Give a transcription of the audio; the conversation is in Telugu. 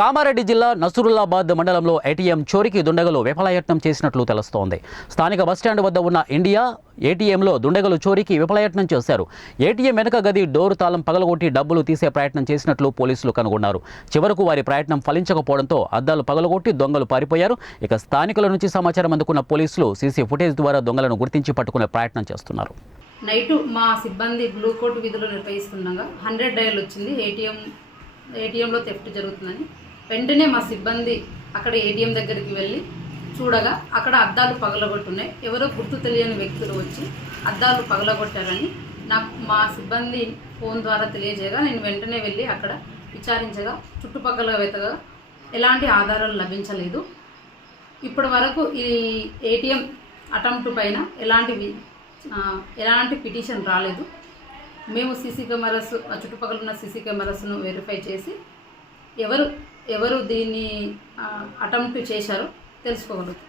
కామారెడ్డి జిల్లా నసరుల్లాబాద్ మండలంలో ఏటీఎం చోరీకి దుండగులు విఫలయత్నం చేసినట్లు తెలుస్తోంది. స్థానిక బస్టాండ్ వద్ద ఉన్న ఇండియా ఏటీఎంలో దుండగులు చోరీకి విఫలయత్నం చేశారు. ఏటీఎం వెనుక గది డోరు తాళం పగలగొట్టి డబ్బులు తీసే ప్రయత్నం చేసినట్లు పోలీసులు కనుగొన్నారు. చివరకు వారి ప్రయత్నం ఫలించకపోవడంతో అద్దాలు పగలగొట్టి దొంగలు పారిపోయారు. ఇక స్థానికుల నుంచి సమాచారం అందుకున్న పోలీసులు సీసీ ఫుటేజ్ ద్వారా దొంగలను గుర్తించి పట్టుకునే ప్రయత్నం చేస్తున్నారు. నైటు మా సిబ్బంది బ్లూ కోట్ విధులు నిర్వహిస్తుండగా 100 డయల్ వచ్చింది. ఏటీఎంలో థెఫ్ట్ జరుగుతుందని వెంటనే మా సిబ్బంది అక్కడ ఏటీఎం దగ్గరికి వెళ్ళి చూడగా అక్కడ అద్దాలు పగలగొట్టున్నాయి. ఎవరో గుర్తు తెలియని వ్యక్తులు వచ్చి అద్దాలు పగలగొట్టారని మా సిబ్బంది ఫోన్ ద్వారా తెలియజేయగా నేను వెంటనే వెళ్ళి అక్కడ విచారించగా చుట్టుపక్కల వెతగా ఎలాంటి ఆధారాలు లభించలేదు. ఇప్పటి వరకు ఈ ఏటీఎం అటెంప్ట్ పైన ఎలాంటి పిటిషన్ రాలేదు. మేము సీసీ కెమెరాస్ చుట్టుపక్కల ఉన్న సీసీ కెమెరాస్ను వెరిఫై చేసి ఎవరు దీన్ని అటెంప్ట్ చేశారో తెలుసుకోగలుగుతాం.